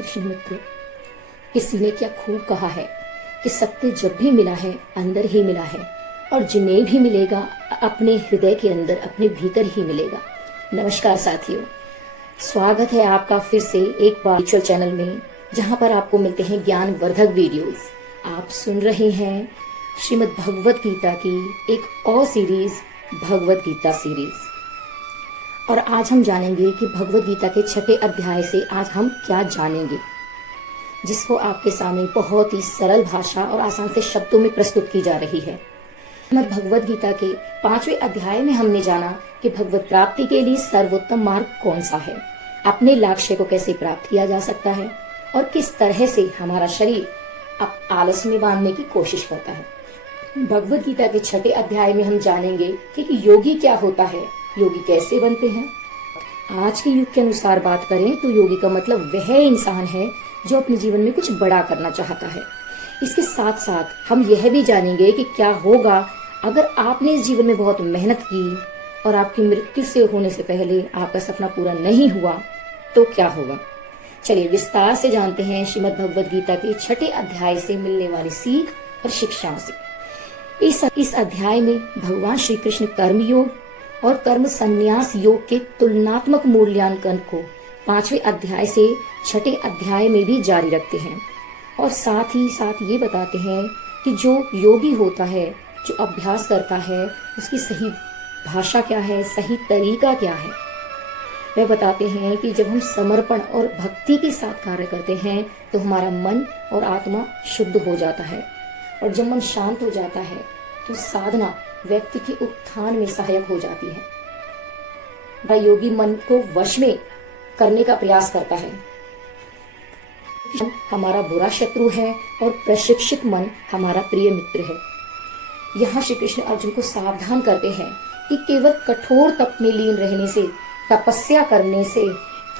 कृष्ण मित्र, किसी ने क्या खूब कहा है कि सत्य जब भी मिला है अंदर ही मिला है, और जिन्हें भी मिलेगा अपने हृदय के अंदर, अपने भीतर ही मिलेगा। नमस्कार साथियों, स्वागत है आपका फिर से एक बार स्पिरिचुअल चैनल में, जहां पर आपको मिलते हैं ज्ञान वर्धक वीडियोस। आप सुन रहे हैं श्रीमद् भगवत गीता की एक और सीरीज, भगवत गीता सीरीज। और आज हम जानेंगे कि भगवत गीता के 6ठे अध्याय से आज हम क्या जानेंगे, जिसको आपके सामने बहुत ही सरल भाषा और आसान से शब्दों में प्रस्तुत की जा रही है। भगवत गीता के 5वें अध्याय में हमने जाना कि भगवत प्राप्ति के लिए सर्वोत्तम मार्ग कौन सा है, अपने लक्ष्य को कैसे प्राप्त किया जा सकता है, और किस तरह से हमारा शरीर आलस में बांधने की कोशिश करता है। भगवत गीता के 6ठे अध्याय में हम जानेंगे कि योगी क्या होता है, योगी कैसे बनते हैं। आज के युग के अनुसार बात करें तो योगी का मतलब वह इंसान है जो अपने जीवन में कुछ बड़ा करना चाहता है। इसके साथ साथ हम यह भी जानेंगे कि क्या होगा अगर आपने इस जीवन में बहुत मेहनत की और आपकी मृत्यु से होने से पहले आपका सपना पूरा नहीं हुआ तो क्या होगा। चलिए विस्तार से जानते हैं श्रीमद् भगवत गीता के 6ठे अध्याय से मिलने वाली सीख और शिक्षाओं से। इस अध्याय में भगवान श्री कृष्ण कर्म योग और कर्म संन्यास योग के तुलनात्मक मूल्यांकन को 5वें अध्याय से 6ठे अध्याय में भी जारी रखते हैं, और साथ ही साथ ये बताते हैं कि जो योगी होता है, जो अभ्यास करता है, उसकी सही भाषा क्या है, सही तरीका क्या है। वह बताते हैं कि जब हम समर्पण और भक्ति के साथ कार्य करते हैं तो हमारा मन और आत्मा शुद्ध हो जाता है, और जब मन शांत हो जाता है तो साधना व्यक्ति के उत्थान में सहायक हो जाती है। वह योगी मन को वश में करने का प्रयास करता है। हमारा बुरा शत्रु है और प्रशिक्षित मन हमारा प्रिय मित्र है। यहाँ श्री कृष्ण अर्जुन को सावधान करते हैं कि केवल कठोर तप में लीन रहने से, तपस्या करने से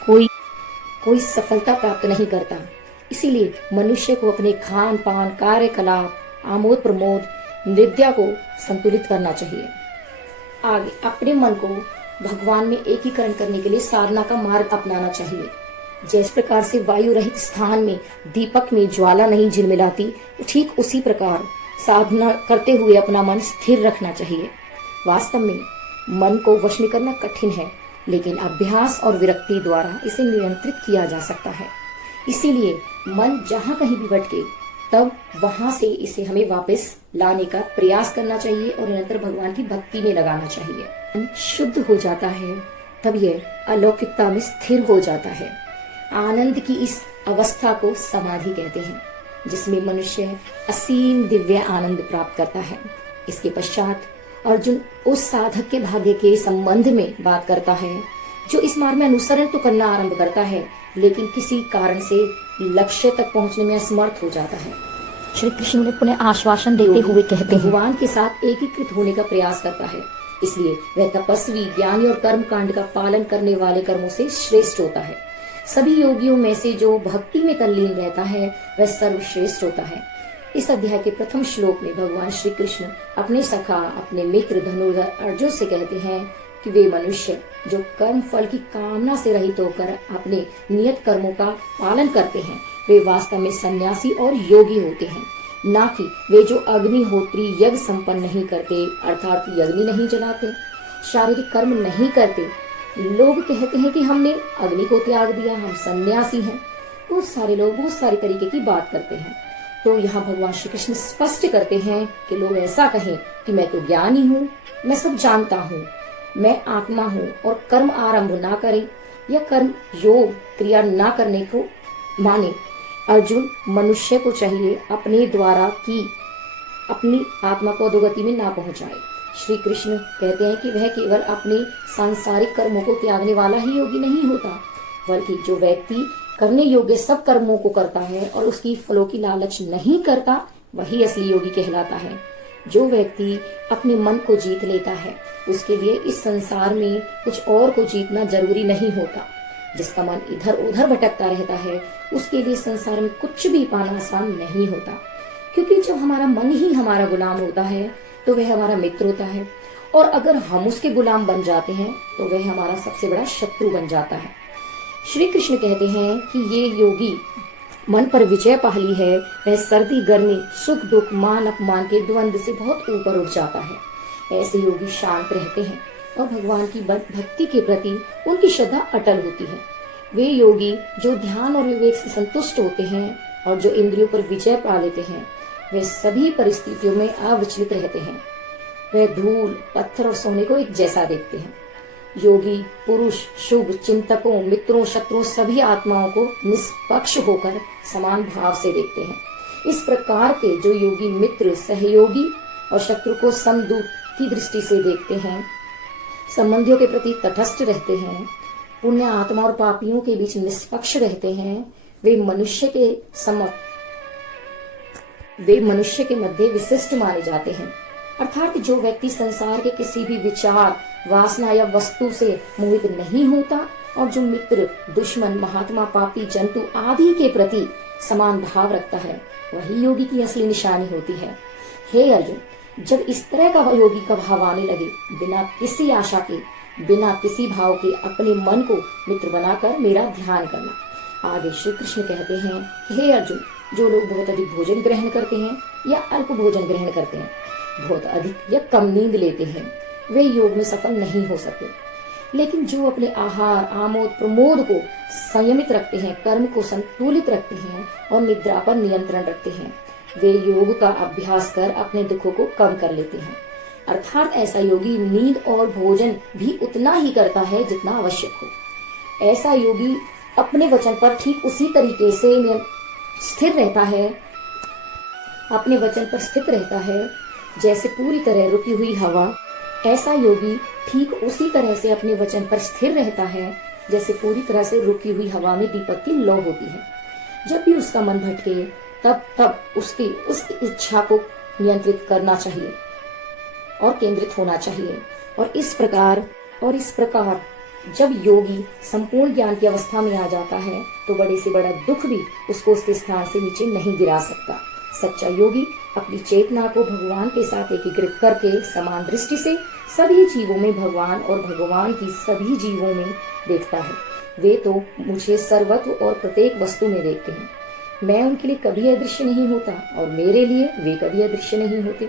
कोई सफलता प्राप्त नहीं करता। इसीलिए मनुष्य को अपने खान पान, कार्यकलाप, आमोद प्रमोद, निद्रा को संतुलित करना चाहिए। आगे अपने मन को भगवान में एकीकरण करने के लिए साधना का मार्ग अपनाना चाहिए। जिस प्रकार से वायु रहित स्थान में दीपक में ज्वाला नहीं झिलमिलाती, ठीक उसी प्रकार साधना करते हुए अपना मन स्थिर रखना चाहिए। वास्तव में मन को वश में करना कठिन है, लेकिन अभ्यास और विरक्ति द्वारा इसे नियंत्रित किया जा सकता है। इसीलिए मन जहाँ कहीं भी भटके तब वहां से इसे हमें वापस लाने का प्रयास करना चाहिए और निरंतर भगवान की भक्ति में लगाना चाहिए। मन शुद्ध हो जाता है तब यह अलौकिकता में स्थिर हो जाता है। आनंद की इस अवस्था को समाधि कहते हैं, जिसमें मनुष्य असीम दिव्य आनंद प्राप्त करता है। इसके पश्चात अर्जुन उस साधक के भाग्य के संबंध में बात करता है जो इस मार्ग में अनुसरण तो करना आरंभ करता है, लेकिन किसी कारण से लक्ष्य तक पहुंचने में असमर्थ हो जाता है। श्री कृष्ण ने पुनः आश्वासन देते हुए कहते हैं, भगवान के साथ एकीकृत होने का प्रयास करता है, इसलिए वह तपस्वी, ज्ञानी और कर्म कांड का पालन करने वाले कर्मों से श्रेष्ठ होता है। सभी योगियों में से जो भक्ति में तल्लीन रहता है वह सर्वश्रेष्ठ होता है। इस अध्याय के प्रथम श्लोक में भगवान श्री कृष्ण अपने सखा, अपने मित्र धनुर्धर अर्जुन से कहते हैं कि वे मनुष्य जो कर्म फल की कामना से रहित होकर अपने नियत कर्मों का पालन करते हैं, वे वास्तव में सन्यासी और योगी होते हैं, ना कि वे जो अग्निहोत्री यज्ञ संपन्न नहीं करते, अर्थात यज्ञ नहीं जलाते, शारीरिक कर्म नहीं करते। लोग कहते हैं कि हमने अग्नि को त्याग दिया, हम सन्यासी हैं। बहुत सारे लोग बहुत सारे तरीके की बात करते हैं। तो यहाँ भगवान श्री कृष्ण स्पष्ट करते हैं कि लोग ऐसा कहें कि मैं तो ज्ञानी हूँ, मैं सब जानता हूँ, मैं आत्मा हूँ, और कर्म आरंभ ना करें या कर्म योग क्रिया ना करने को माने। अर्जुन, मनुष्य को चाहिए अपने द्वारा की अपनी आत्मा को अधोगति में ना पहुंचाए। श्री कृष्ण कहते हैं कि वह केवल अपने सांसारिक कर्मों को त्यागने वाला ही योगी नहीं होता, बल्कि जो व्यक्ति करने योग्य सब कर्मों को करता है और उसकी फलों की लालच नहीं करता, वही असली योगी कहलाता है। जो व्यक्ति अपने मन को जीत लेता है, उसके लिए इस संसार में कुछ और को जीतना जरूरी नहीं होता। जिसका मन इधर उधर भटकता रहता है, उसके लिए संसार में कुछ भी पाना आसान नहीं होता, क्योंकि जब हमारा मन ही हमारा गुलाम होता है तो वह हमारा मित्र होता है, और अगर हम उसके गुलाम बन जाते हैं तो वह हमारा सबसे बड़ा शत्रु बन जाता है। श्री कृष्ण कहते हैं कि ये योगी मन पर विजय पा ली है, वह सर्दी गर्मी सुख दुख मान अपमान के द्वंद से बहुत ऊपर उठ जाता है। ऐसे योगी शांत रहते हैं और भगवान की भक्ति के प्रति उनकी श्रद्धा अटल होती है। वे योगी जो ध्यान और विवेक से संतुष्ट होते हैं और जो इंद्रियों पर विजय पा लेते हैं, वे सभी परिस्थितियों में अविचलित रहते हैं। वे धूल पत्थर और सोने को एक जैसा देखते हैं। योगी पुरुष शुभ चिंतकों मित्रों शत्रुओं सभी आत्माओं को निष्पक्ष होकर समान भाव से देखते हैं। इस प्रकार के जो योगी मित्र सहयोगी और शत्रु को समदूत की दृष्टि से देखते हैं, संबंधियों के प्रति तटस्थ रहते हैं, पुण्य आत्मा और पापियों के बीच निष्पक्ष रहते हैं, वे मनुष्य के मध्य विशिष्ट माने जाते हैं। अर्थात जो व्यक्ति संसार के किसी भी विचार वासना या वस्तु से मोहित नहीं होता और जो मित्र दुश्मन महात्मा पापी जंतु आदि के प्रति समान भाव रखता है, वही योगी की असली निशानी होती है। हे अर्जुन, जब इस तरह का योगी का भाव आने लगे, बिना किसी आशा के बिना किसी भाव के अपने मन को मित्र बनाकर मेरा ध्यान करना। आगे श्री कृष्ण कहते हैं, हे अर्जुन, जो लोग बहुत अधिक भोजन ग्रहण करते हैं या अल्प भोजन ग्रहण करते हैं, बहुत अधिक या कम नींद लेते हैं, वे योग में सफल नहीं हो सकते। लेकिन जो अपने आहार आमोद प्रमोद को संयमित रखते हैं, कर्म को संतुलित रखते हैं और निद्रा पर नियंत्रण रखते हैं, वे योग का अभ्यास कर अपने दुखों को कम कर लेते हैं। अर्थात ऐसा योगी नींद और भोजन भी उतना ही करता है जितना आवश्यक हो। ऐसा योगी अपने वचन पर ठीक उसी तरीके से स्थिर रहता है, अपने वचन पर स्थित रहता है जैसे पूरी तरह रुकी हुई हवा। ऐसा योगी ठीक उसी तरह से अपने वचन पर स्थिर रहता है जैसे पूरी तरह से रुकी हुई हवा में दीपक की लौ होती है। जब भी उसका मन भटके तब उसकी उस इच्छा को नियंत्रित करना चाहिए और केंद्रित होना चाहिए। और इस प्रकार जब योगी संपूर्ण ज्ञान की अवस्था में आ जाता है तो बड़े से बड़ा दुख भी उसको उसके स्थान से नीचे नहीं गिरा सकता। सच्चा योगी अपनी चेतना को भगवान के साथ एकीकृत करके समान दृष्टि से सभी जीवों में भगवान और भगवान की सभी जीवों में देखता है। वे तो मुझे सर्वत्र और प्रत्येक वस्तु में देखते हैं। मैं उनके लिए कभी अदृश्य नहीं होता और मेरे लिए वे कभी अदृश्य नहीं होते।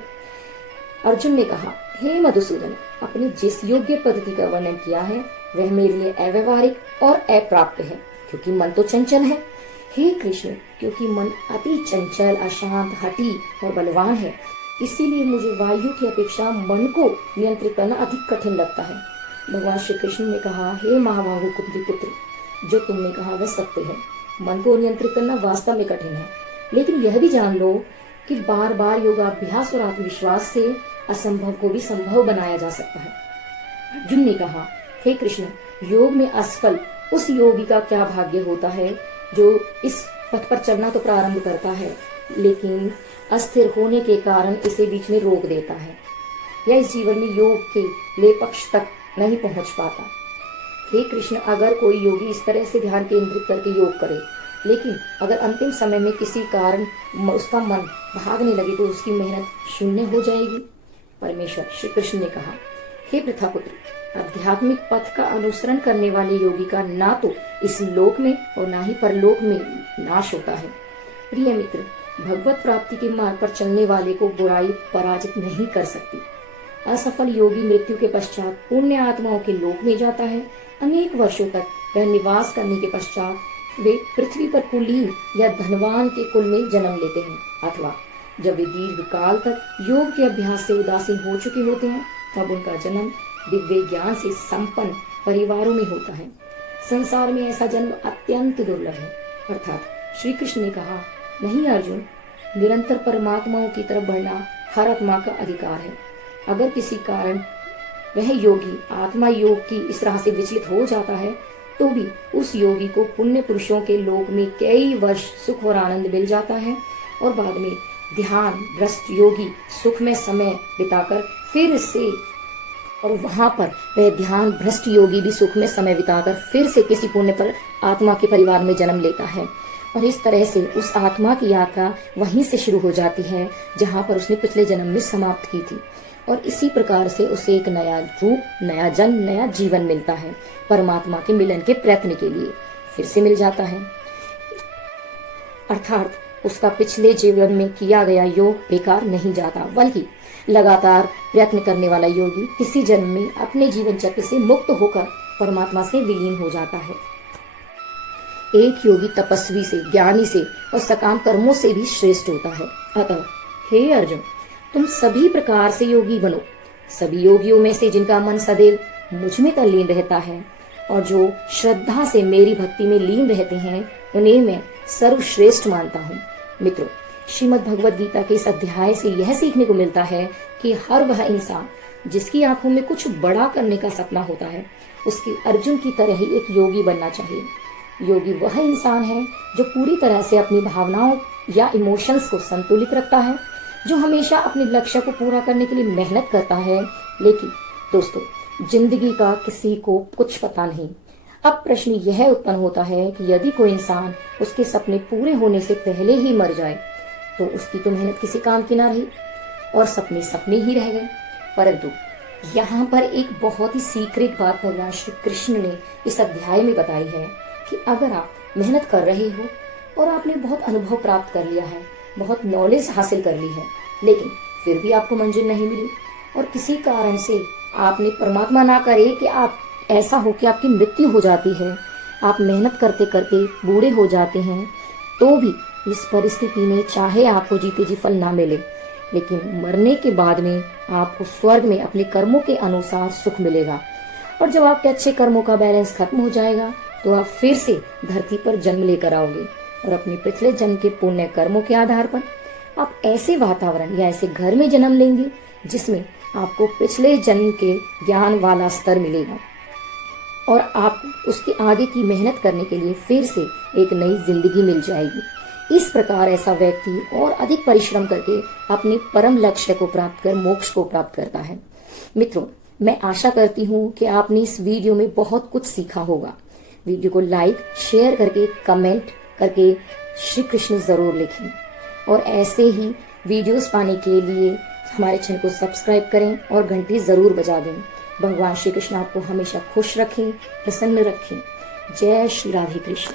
अर्जुन ने कहा, हे मधुसूदन, आपने जिस योग्य पद्धति का वर्णन किया है वह मेरे लिए अव्यवहारिक और अप्राप्त है, क्योंकि मन तो चंचल है। हे कृष्ण, क्योंकि मन अति चंचल अशांत हठी और बलवान है, इसीलिए मुझे वायु की अपेक्षा मन को नियंत्रित करना अधिक कठिन लगता है। भगवान श्री कृष्ण ने कहा, हे महाबाहु कुंती पुत्र, जो तुमने कहा वह सत्य है। मन को नियंत्रित करना वास्तव में कठिन है, लेकिन यह भी जान लो कि बार बार योगाभ्यास और आत्मविश्वास से असंभव को भी संभव बनाया जा सकता है। अर्जुन ने कहा, हे कृष्ण, योग में असफल उस योगी का क्या भाग्य होता है जो इस पथ पर चलना तो प्रारंभ करता है, लेकिन अस्थिर होने के कारण इसे बीच में रोक देता है या इस जीवन में योग के ले पक्ष तक नहीं पहुंच पाता। हे कृष्ण, अगर कोई योगी इस तरह से ध्यान केंद्रित करके योग करे, लेकिन अगर अंतिम समय में किसी कारण उसका मन भागने लगे तो उसकी मेहनत शून्य हो जाएगी। परमेश्वर श्री कृष्ण ने कहा, हे प्रथापुत्र, आध्यात्मिक पथ का अनुसरण करने वाले योगी का ना तो इस लोक में और ना ही परलोक में नाश होता है। प्रिय मित्र, भगवत प्राप्ति के मार्ग पर चलने वाले को बुराई पराजित नहीं कर सकती। असफल योगी मृत्यु के पश्चात पुण्य आत्माओं के लोक में जाता है। अनेक वर्षों तक वह निवास करने के पश्चात वे पृथ्वी पर कुलीन या धनवान के कुल में जन्म लेते हैं, अथवा जब वे दीर्घ काल तक योग के अभ्यास से उदासीन हो चुके होते हैं तब उनका जन्म दिव्य ज्ञान से संपन्न परिवारों में होता है। संसार में ऐसा जन्म अत्यंत दुर्लभ है। अर्थात श्री कृष्ण ने कहा, नहीं अर्जुन, निरंतर परमात्माओं की तरफ बढ़ना हर आत्मा का अधिकार है। अगर किसी कारण वह योगी आत्मा योग की इस राह से विचलित हो जाता है तो भी उस योगी को पुण्य पुरुषों के लोक में कई वर्ष सुख और आनंद मिल जाता है और बाद में ध्यान भ्रष्ट योगी सुख में समय बिताकर फिर से और वहां पर वह ध्यान भ्रष्ट योगी भी सुख में समय बिताकर फिर से किसी पुण्य पर आत्मा के परिवार में जन्म लेता है और इस तरह से उस आत्मा की यात्रा वहीं से शुरू हो जाती है जहां पर उसने पिछले जन्म में समाप्त की थी। और इसी प्रकार से उसे एक नया रूप, नया जन्म, नया जीवन मिलता है परमात्मा के मिलन के प्रयत्न के लिए। फिर से मिल जाता है। अर्थात उसका पिछले जीवन में किया गया योग बेकार नहीं जाता, बल्कि लगातार प्रयत्न करने वाला योगी किसी जन्म में अपने जीवन चक्र से मुक्त होकर परमात्मा से विलीन हो जाता है। एक योगी तपस्वी से, ज्ञानी से और सकाम कर्मों से भी श्रेष्ठ होता है। अतः हे अर्जुन, तुम सभी प्रकार से योगी बनो। सभी योगियों में से जिनका मन सदैव मुझ में तल्लीन रहता है और जो श्रद्धा से मेरी भक्ति में लीन रहते हैं, उन्हें मैं सर्वश्रेष्ठ मानता हूँ। मित्रों, श्रीमद् भगवद गीता के इस अध्याय से यह सीखने को मिलता है कि हर वह इंसान जिसकी आंखों में कुछ बड़ा करने का सपना होता है, उसकी अर्जुन की तरह ही एक योगी बनना चाहिए। योगी वह इंसान है जो पूरी तरह से अपनी भावनाओं या इमोशंस को संतुलित रखता है, जो हमेशा अपने लक्ष्य को पूरा करने के लिए मेहनत करता है। लेकिन दोस्तों, जिंदगी का किसी को कुछ पता नहीं। अब प्रश्न यह उत्पन्न होता है कि यदि कोई इंसान उसके सपने पूरे होने से पहले ही मर जाए तो उसकी तो मेहनत किसी काम की ना रही और सपने सपने ही रह गए। परंतु यहाँ पर एक बहुत ही सीक्रेट बात भगवान श्री कृष्ण ने इस अध्याय में बताई है कि अगर आप मेहनत कर रहे हो और आपने बहुत अनुभव प्राप्त कर लिया है, बहुत नॉलेज हासिल कर ली है, लेकिन फिर भी आपको मंजिल नहीं मिली और किसी कारण से आपने, परमात्मा ना करे कि आप ऐसा हो कि आपकी मृत्यु हो जाती है, आप मेहनत करते करते बूढ़े हो जाते हैं, तो भी इस परिस्थिति में चाहे आपको जीते जी फल ना मिले, लेकिन मरने के बाद में आपको स्वर्ग में अपने कर्मों के अनुसार सुख मिलेगा। और जब आपके अच्छे कर्मों का बैलेंस खत्म हो जाएगा तो आप फिर से धरती पर जन्म लेकर आओगे और अपने पिछले जन्म के पुण्य कर्मों के आधार पर आप ऐसे वातावरण या ऐसे घर में जन्म लेंगे जिसमें आपको पिछले जन्म के ज्ञान वाला स्तर मिलेगा और आप उसके आगे की मेहनत करने के लिए फिर से एक नई जिंदगी मिल जाएगी। इस प्रकार ऐसा व्यक्ति और अधिक परिश्रम करके अपने परम लक्ष्य को प्राप्त कर मोक्ष को प्राप्त करता है। मित्रों, मैं आशा करती हूँ कि आपने इस वीडियो में बहुत कुछ सीखा होगा। वीडियो को लाइक, शेयर करके, कमेंट करके श्री कृष्ण जरूर लिखें और ऐसे ही वीडियोस पाने के लिए हमारे चैनल को सब्सक्राइब करें और घंटी जरूर बजा दें। भगवान श्री कृष्ण आपको हमेशा खुश रखें, प्रसन्न रखें। जय श्री राधे कृष्ण।